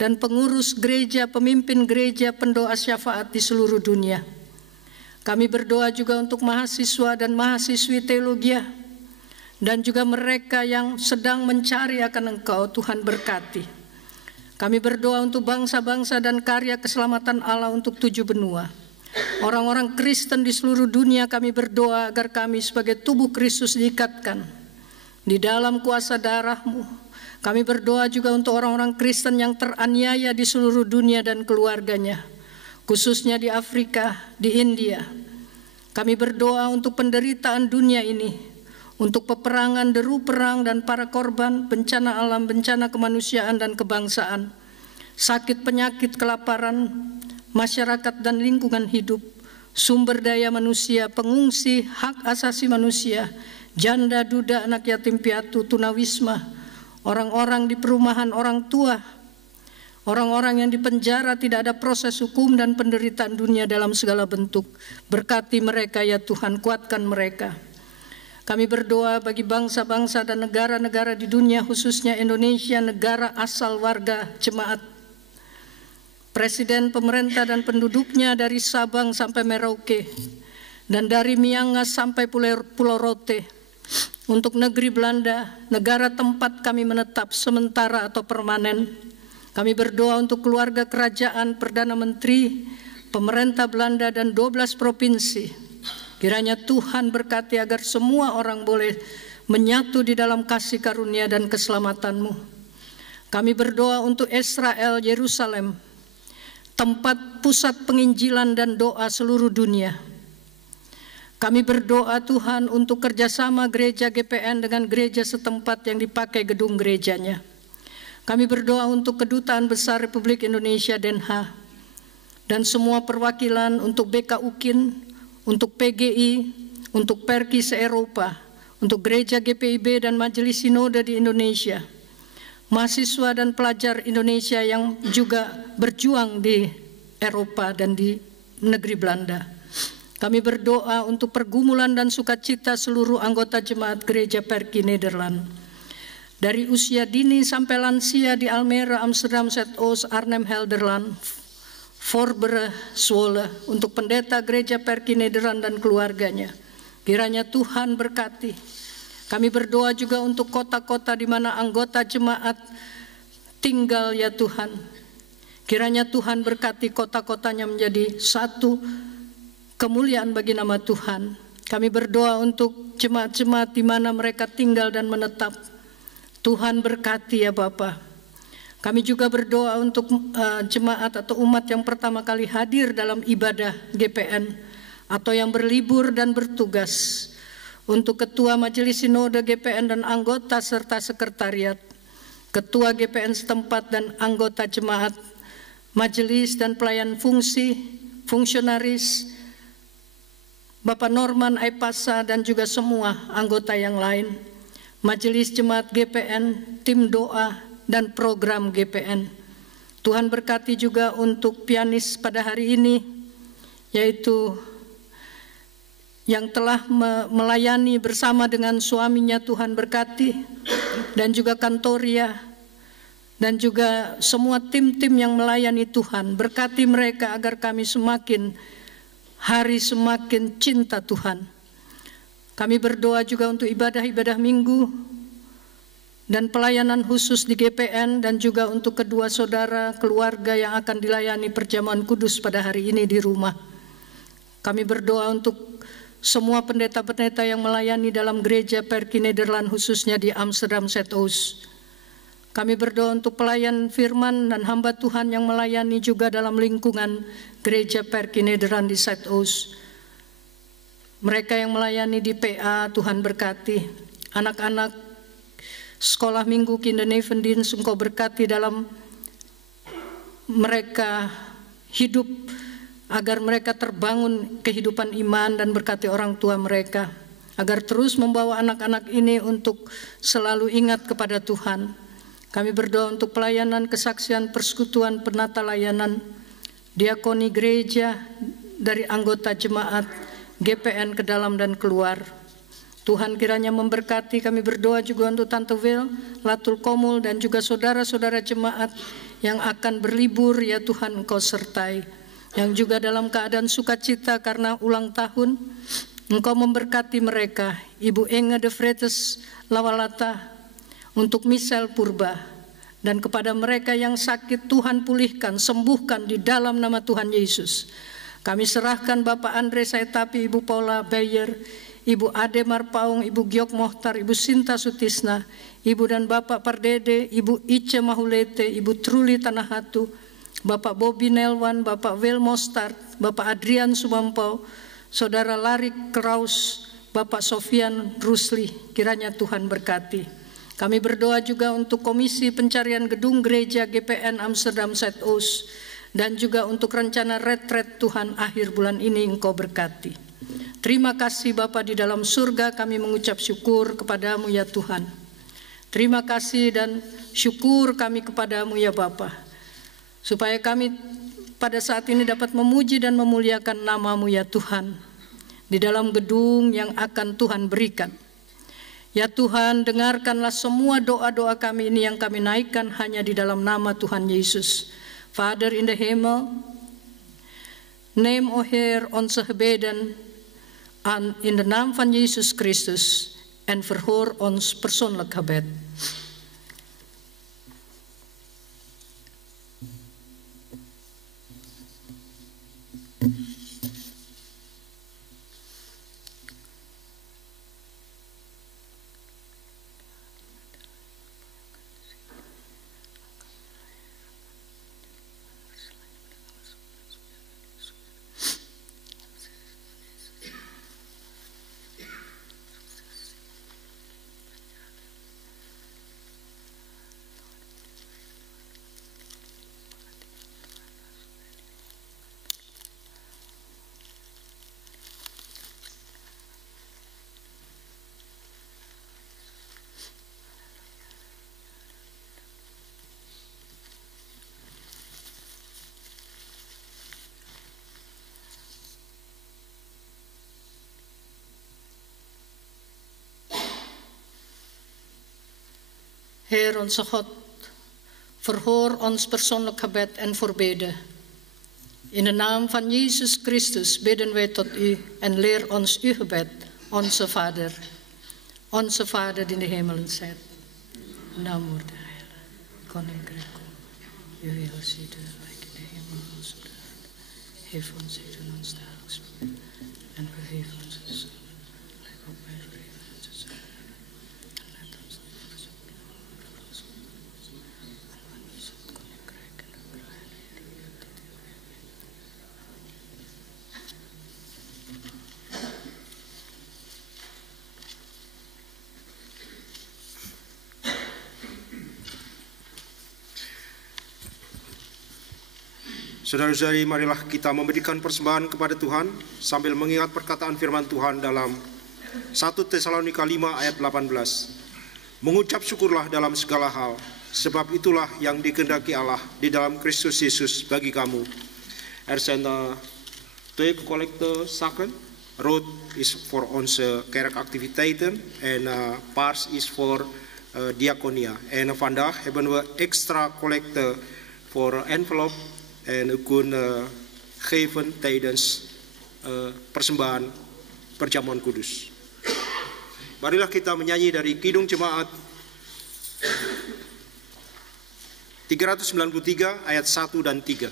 dan pengurus gereja, pemimpin gereja, pendoa syafaat di seluruh dunia. Kami berdoa juga untuk mahasiswa dan mahasiswi teologi dan juga mereka yang sedang mencari akan Engkau. Tuhan berkati. Kami berdoa untuk bangsa-bangsa dan karya keselamatan Allah untuk 7 benua. Orang-orang Kristen di seluruh dunia, kami berdoa agar kami sebagai tubuh Kristus diikatkan di dalam kuasa darah-Mu. Kami berdoa juga untuk orang-orang Kristen yang teraniaya di seluruh dunia dan keluarganya, khususnya di Afrika, di India. Kami berdoa untuk penderitaan dunia ini, untuk peperangan, deru perang, dan para korban, bencana alam, bencana kemanusiaan dan kebangsaan, sakit, penyakit, kelaparan, masyarakat dan lingkungan hidup, sumber daya manusia, pengungsi, hak asasi manusia, janda, duda, anak yatim piatu, tunawisma, orang-orang di perumahan orang tua, orang-orang yang dipenjara, tidak ada proses hukum dan penderitaan dunia dalam segala bentuk. Berkati mereka ya Tuhan, kuatkan mereka. Kami berdoa bagi bangsa-bangsa dan negara-negara di dunia, khususnya Indonesia, negara asal warga jemaat, Presiden, pemerintah, dan penduduknya dari Sabang sampai Merauke, dan dari Miangas sampai Pulau Rote, untuk negeri Belanda, negara tempat kami menetap sementara atau permanen. Kami berdoa untuk keluarga kerajaan, Perdana Menteri, pemerintah Belanda, dan 12 provinsi. Kiranya Tuhan berkati agar semua orang boleh menyatu di dalam kasih karunia dan keselamatan-Mu. Kami berdoa untuk Israel, Yerusalem, tempat pusat penginjilan dan doa seluruh dunia. Kami berdoa Tuhan untuk kerjasama gereja GPN dengan gereja setempat yang dipakai gedung gerejanya. Kami berdoa untuk Kedutaan Besar Republik Indonesia Den Haag, dan semua perwakilan, untuk BK UKIN, untuk PGI, untuk Perki se-Eropa, untuk gereja GPIB dan Majelis Sinode di Indonesia, mahasiswa dan pelajar Indonesia yang juga berjuang di Eropa dan di negeri Belanda. Kami berdoa untuk pergumulan dan sukacita seluruh anggota jemaat gereja Perki Nederland. Dari usia dini sampai lansia di Almere, Amsterdam, Zuidoost, Arnhem, Gelderland, Voorburg, Zwolle, untuk pendeta gereja Perki Nederland dan keluarganya. Kiranya Tuhan berkati. Kami berdoa juga untuk kota-kota di mana anggota jemaat tinggal ya Tuhan. Kiranya Tuhan berkati kota-kotanya menjadi satu kemuliaan bagi nama Tuhan. Kami berdoa untuk jemaat-jemaat di mana mereka tinggal dan menetap. Tuhan berkati ya Bapa. Kami juga berdoa untuk jemaat atau umat yang pertama kali hadir dalam ibadah GPN atau yang berlibur dan bertugas. Untuk Ketua Majelis Sinode GPN dan anggota serta sekretariat, Ketua GPN setempat dan anggota jemaat, majelis dan pelayan fungsionaris, Bapak Norman Aipasa dan juga semua anggota yang lain, Majelis Jemaat GPN, tim doa dan program GPN. Tuhan berkati juga untuk pianis pada hari ini, yaitu yang telah melayani bersama dengan suaminya, Tuhan berkati, dan juga Kantoria, dan juga semua tim-tim yang melayani Tuhan. Berkati mereka agar kami semakin hari semakin cinta Tuhan. Kami berdoa juga untuk ibadah-ibadah minggu dan pelayanan khusus di GPN, dan juga untuk kedua saudara keluarga yang akan dilayani perjamuan kudus pada hari ini di rumah. Kami berdoa untuk semua pendeta-pendeta yang melayani dalam gereja Perki Nederland, khususnya di Amsterdam Zuidoost. Kami berdoa untuk pelayan firman dan hamba Tuhan yang melayani juga dalam lingkungan gereja Perki Nederland di Zuidoost. Mereka yang melayani di PA, Tuhan berkati. Anak-anak sekolah minggu Kindernevendienst, Engkau berkati dalam mereka hidup, agar mereka terbangun kehidupan iman, dan berkati orang tua mereka, agar terus membawa anak-anak ini untuk selalu ingat kepada Tuhan. Kami berdoa untuk pelayanan, kesaksian, persekutuan, penata layanan, diakoni gereja dari anggota jemaat GPN ke dalam dan keluar. Tuhan kiranya memberkati. Kami berdoa juga untuk Tante Wil, Latul Komul, dan juga saudara-saudara jemaat yang akan berlibur, ya Tuhan Engkau sertai. Yang juga dalam keadaan sukacita karena ulang tahun, Engkau memberkati mereka. Ibu Enge de Vretes Lawalata, untuk Michelle Purba, dan kepada mereka yang sakit, Tuhan pulihkan, sembuhkan di dalam nama Tuhan Yesus. Kami serahkan Bapak Andre Saetapi, Ibu Paula Bayer, Ibu Ade Marpaung, Ibu Giok Mohtar, Ibu Sinta Sutisna, Ibu dan Bapak Pardede, Ibu Ice Mahulete, Ibu Truli Tanahatu, Bapak Bobi Nelwan, Bapak Wel Mostart, Bapak Adrian Sumampau, Saudara Larik Kraus, Bapak Sofian Rusli. Kiranya Tuhan berkati. Kami berdoa juga untuk Komisi Pencarian Gedung Gereja GPN Amsterdam Zuidoost, dan juga untuk rencana retret Tuhan akhir bulan ini Engkau berkati. Terima kasih Bapa di dalam surga, kami mengucap syukur kepadamu ya Tuhan. Terima kasih dan syukur kami kepadamu ya Bapa, supaya kami pada saat ini dapat memuji dan memuliakan nama-Mu ya Tuhan, di dalam gedung yang akan Tuhan berikan. Ya Tuhan, dengarkanlah semua doa-doa kami ini yang kami naikkan hanya di dalam nama Tuhan Yesus. Vader in de hemel, neem o Heer onze gebeden aan in de naam van Jezus Christus en verhoor ons persoonlijk gebed. Heer onze God, verhoor ons persoonlijk gebed en voorbeden. In de naam van Jezus Christus bidden wij tot u en leer ons uw gebed, onze Vader die in de hemelen zijt. Naam wordt de Heilige, Koninkrijk kom, uw wil geschieden, gelijk in de hemel als op de aarde. Geef ons heden ons dagelijks brood en vergeef onze zonden, gelijk ook wij vergeven onze zonden. En laat ons niet verzoeken, maar ons en van ons het Koninkrijk en de kracht en de eeuwigheid. Saudara-saudari, marilah kita memberikan persembahan kepada Tuhan sambil mengingat perkataan firman Tuhan dalam 1 Tesalonika 5 ayat 18. Mengucap syukurlah dalam segala hal, sebab itulah yang dikehendaki Allah di dalam Kristus Yesus bagi kamu. zijn twee collecte zakken. Rood is voor onze kerkactiviteiten en paars is voor diaconia. En vandaag hebben we extra collecte voor envelop en u kunt geven tijdens persembahan perjamuan kudus. Marilah kita menyanyi dari Kidung Jemaat 393 ayat 1 dan 3.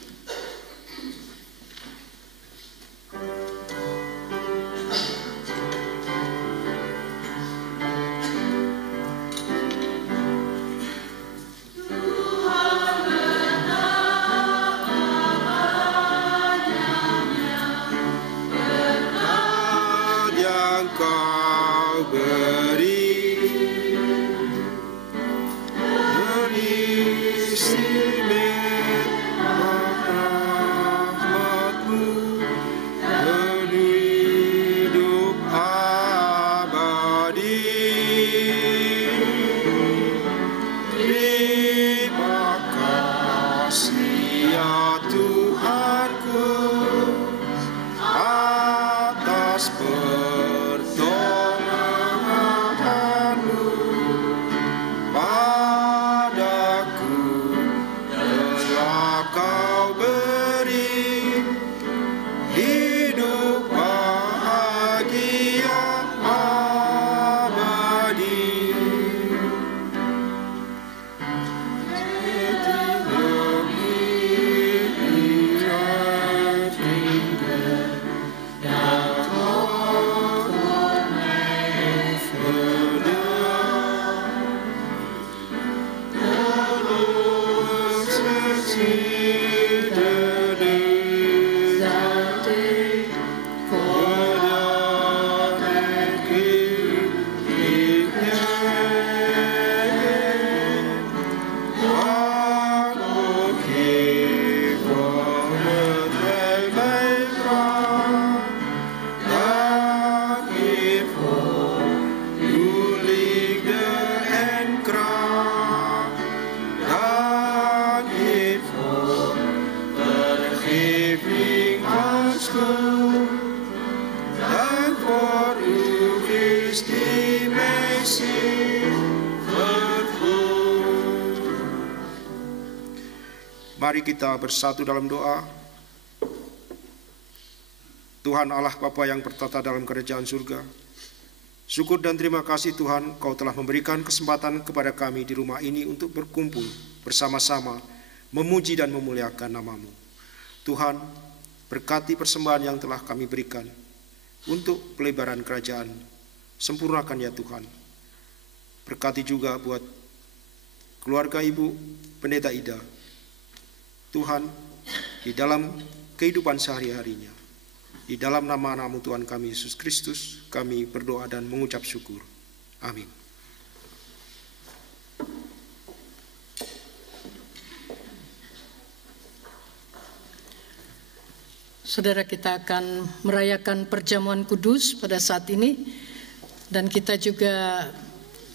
Mari kita bersatu dalam doa. Tuhan Allah Bapa yang bertata dalam kerajaan surga, syukur dan terima kasih Tuhan, Kau telah memberikan kesempatan kepada kami di rumah ini untuk berkumpul bersama-sama, memuji dan memuliakan nama-Mu. Tuhan, berkati persembahan yang telah kami berikan untuk pelebaran kerajaan. Sempurnakan ya Tuhan. Berkati juga buat keluarga Ibu Pendeta Ida. Tuhan, di dalam kehidupan sehari-harinya, di dalam nama-Mu Tuhan kami Yesus Kristus, kami berdoa dan mengucap syukur. Amin. Saudara, kita akan merayakan perjamuan kudus pada saat ini, dan kita juga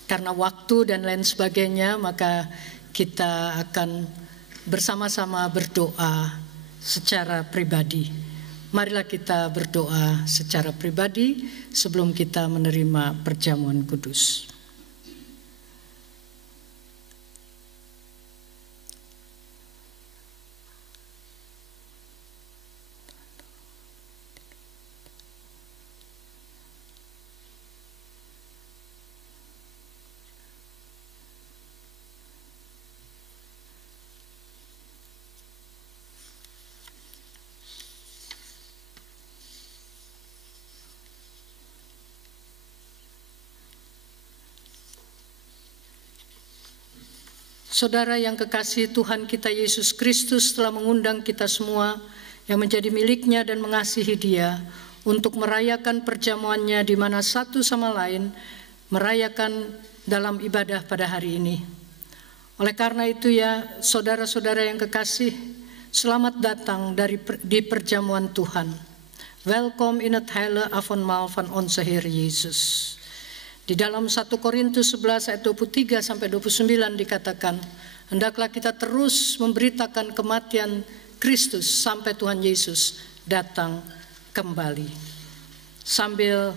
karena waktu dan lain sebagainya, maka kita akan bersama-sama berdoa secara pribadi. Marilah kita berdoa secara pribadi sebelum kita menerima perjamuan kudus. Saudara yang kekasih, Tuhan kita Yesus Kristus telah mengundang kita semua yang menjadi miliknya dan mengasihi Dia untuk merayakan perjamuannya di mana satu sama lain merayakan dalam ibadah pada hari ini. Oleh karena itu ya, saudara-saudara yang kekasih, selamat datang di perjamuan Tuhan. Welkom in het hele avondmaal van onze Heer Yesus. Di dalam 1 Korintus 11 ayat 23 sampai 29 dikatakan, hendaklah kita terus memberitakan kematian Kristus sampai Tuhan Yesus datang kembali. Sambil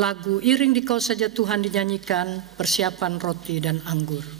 lagu Iring di Kau Saja Tuhan dinyanyikan, persiapan roti dan anggur.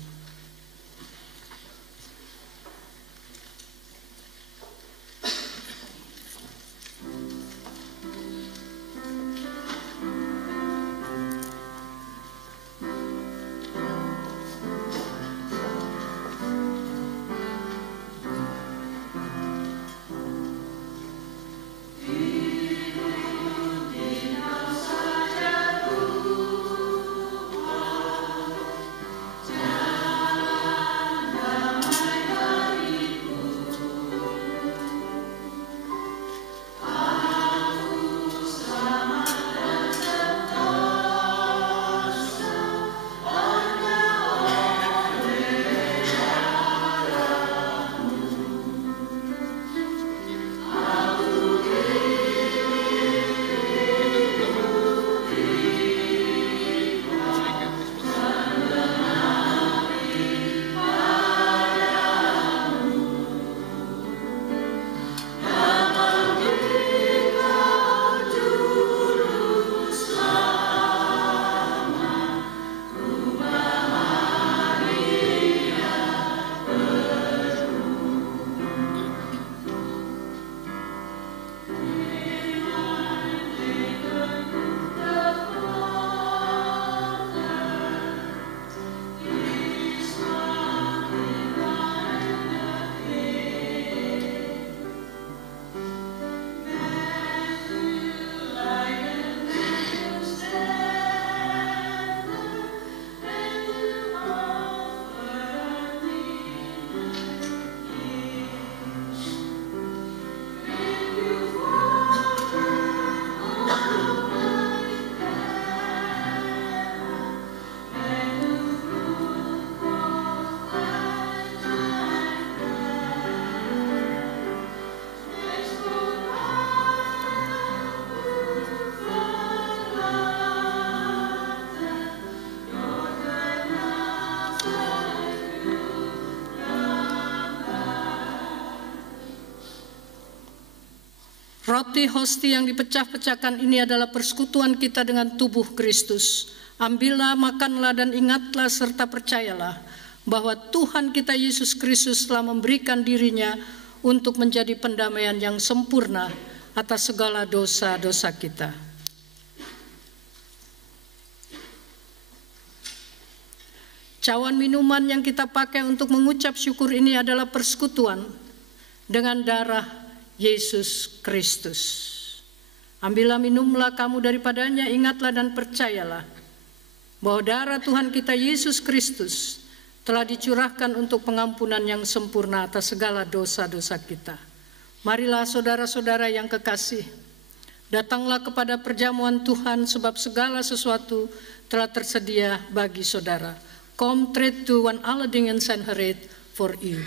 Roti hosti yang dipecah-pecahkan ini adalah persekutuan kita dengan tubuh Kristus. Ambillah, makanlah, dan ingatlah serta percayalah bahwa Tuhan kita Yesus Kristus telah memberikan dirinya untuk menjadi pendamaian yang sempurna atas segala dosa-dosa kita. Cawan minuman yang kita pakai untuk mengucap syukur ini adalah persekutuan dengan darah Yesus Kristus. Ambillah, minumlah kamu daripadanya, ingatlah dan percayalah bahwa darah Tuhan kita Yesus Kristus telah dicurahkan untuk pengampunan yang sempurna atas segala dosa-dosa kita. Marilah saudara-saudara yang kekasih, datanglah kepada perjamuan Tuhan sebab segala sesuatu telah tersedia bagi saudara. Kom tred to wan alle dingen zijn gereed voor u.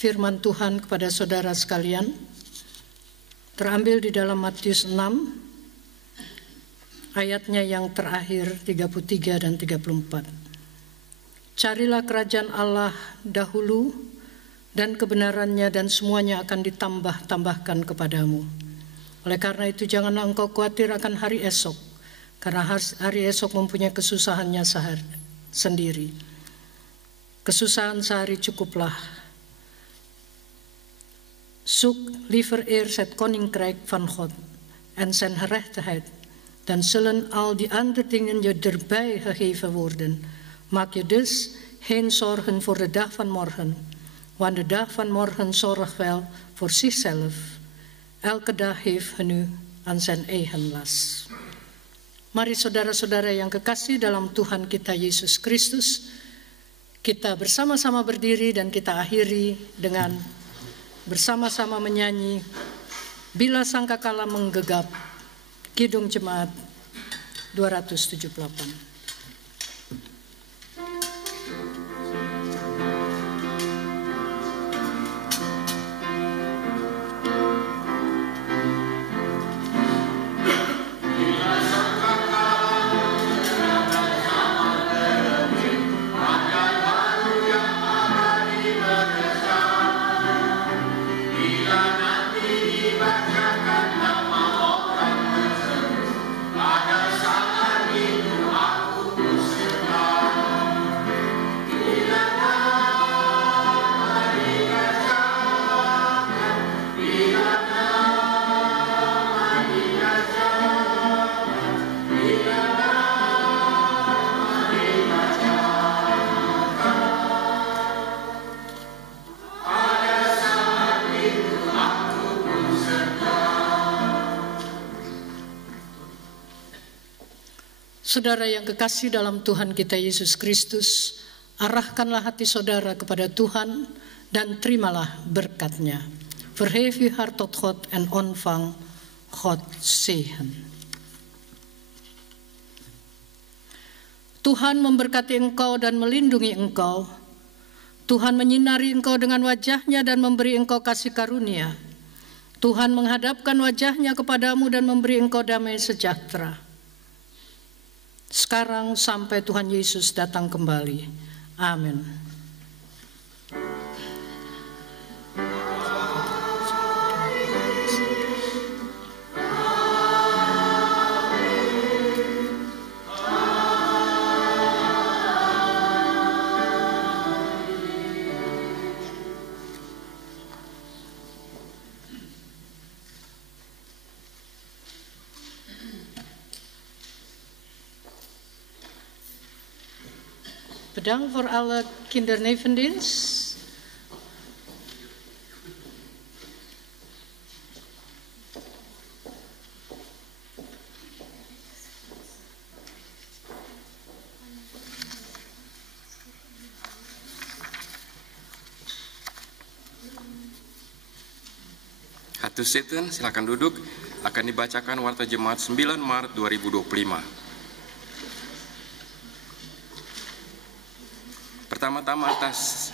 firman Tuhan kepada saudara sekalian terambil di dalam Matius 6 ayatnya yang terakhir 33 dan 34. Carilah kerajaan Allah dahulu dan kebenarannya, dan semuanya akan ditambah-tambahkan kepadamu. Oleh karena itu janganlah engkau khawatir akan hari esok, karena hari esok mempunyai kesusahannya sendiri. Kesusahan sehari cukuplah. Zoek liever eerst het koninkrijk van God en zijn gerechtigheid, dan zullen al die andere dingen je erbij gegeven worden. Maak je dus geen zorgen voor de dag van morgen, want de dag van morgen zorgt wel voor zichzelf. Elke dag heeft genoeg aan zijn eigen last. Mari saudara-saudara yang kekasih dalam Tuhan kita Yesus Kristus, kita bersama-sama berdiri dan kita akhiri dengan bersama-sama menyanyi Bila Sangkakala Menggegap, Kidung Jemaat 278. Saudara yang kekasih dalam Tuhan kita Yesus Kristus, arahkanlah hati saudara kepada Tuhan dan terimalah berkat-Nya. Verhef uw hart tot God en ontvang God zegen. Tuhan memberkati engkau dan melindungi engkau. Tuhan menyinari engkau dengan wajah-Nya dan memberi engkau kasih karunia. Tuhan menghadapkan wajah-Nya kepadamu dan memberi engkau damai sejahtera. Sekarang sampai Tuhan Yesus datang kembali. Amin. Bedankt voor alle kindernevendienst. Hatus Seten, silakan duduk. Akan dibacakan Warta Jemaat 9 Maret 2025. Pertama-tama atas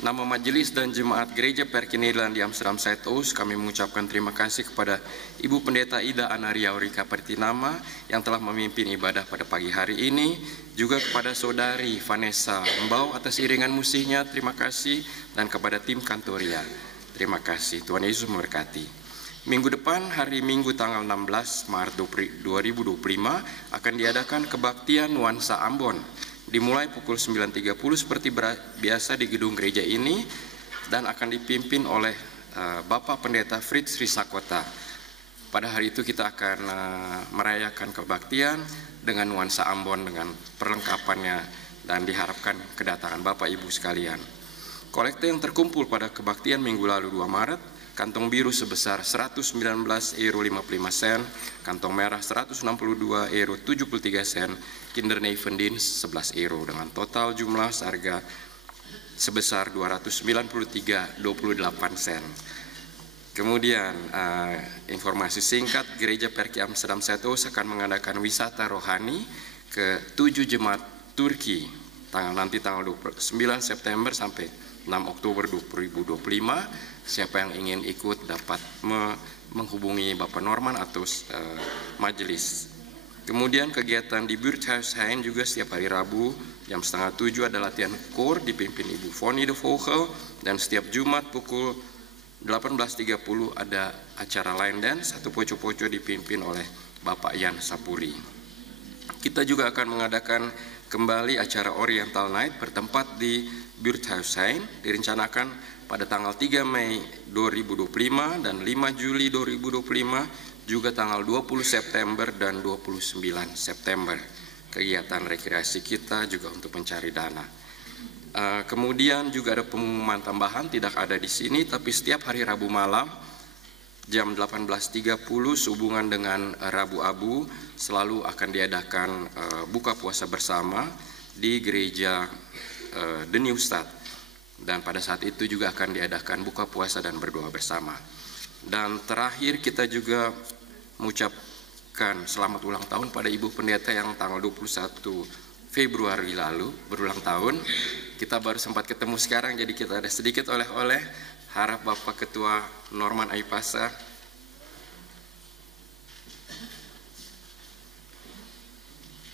nama Majelis dan Jemaat Gereja Perki Nederland di Amsterdam Zuidoost, kami mengucapkan terima kasih kepada Ibu Pendeta Ida Anaria Aurika Pertinama yang telah memimpin ibadah pada pagi hari ini, juga kepada Saudari Vanessa Mbau atas iringan musiknya, terima kasih, dan kepada tim Kantoria, terima kasih. Tuhan Yesus memberkati. Minggu depan, hari Minggu tanggal 16 Maret 2025, akan diadakan kebaktian Nuansa Ambon. Dimulai pukul 9.30 seperti biasa di gedung gereja ini, dan akan dipimpin oleh Bapak Pendeta Fritz Risakota. Pada hari itu kita akan merayakan kebaktian dengan nuansa Ambon, dengan perlengkapannya, dan diharapkan kedatangan Bapak Ibu sekalian. Kolekte yang terkumpul pada kebaktian minggu lalu 2 Maret, kantong biru sebesar €119,55, kantong merah €162,73, kindernevendienst €11, dengan total jumlah seharga sebesar €293,28. Kemudian informasi singkat, Gereja Perki Amsterdam Zuidoost akan mengadakan wisata rohani ke 7 jemaat Turki tanggal 29 September sampai 6 Oktober 2025. Siapa yang ingin ikut dapat menghubungi Bapak Norman atau majelis. Kemudian kegiatan di Buurthuisheim juga setiap hari Rabu jam 6:30 ada latihan kor dipimpin Ibu Foni de Vogel, dan setiap Jumat pukul 18.30 ada acara line dance atau poco-poco dipimpin oleh Bapak Yan Sapuri. Kita juga akan mengadakan kembali acara Oriental Night bertempat di Buurthuisheim, direncanakan pada tanggal 3 Mei 2025 dan 5 Juli 2025, juga tanggal 20 September dan 29 September. Kegiatan rekreasi kita juga untuk mencari dana. Kemudian juga ada pengumuman tambahan, tidak ada di sini, tapi setiap hari Rabu malam jam 18.30 sehubungan dengan Rabu Abu selalu akan diadakan buka puasa bersama di gereja The New Start, dan pada saat itu juga akan diadakan buka puasa dan berdoa bersama. Dan terakhir kita juga mengucapkan selamat ulang tahun pada Ibu Pendeta yang tanggal 21 Februari lalu berulang tahun. Kita baru sempat ketemu sekarang, jadi kita ada sedikit oleh-oleh. Harap Bapak Ketua Norman Aipasa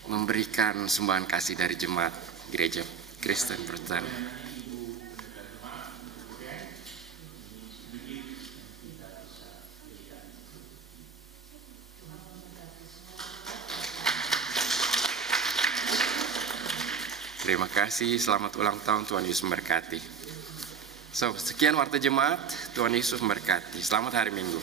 memberikan sumbangan kasih dari jemaat Gereja Kristen Protestan. Terima kasih, selamat ulang tahun, Tuhan Yesus memberkati. Sekian warta jemaat, Tuhan Yesus memberkati. Selamat hari Minggu.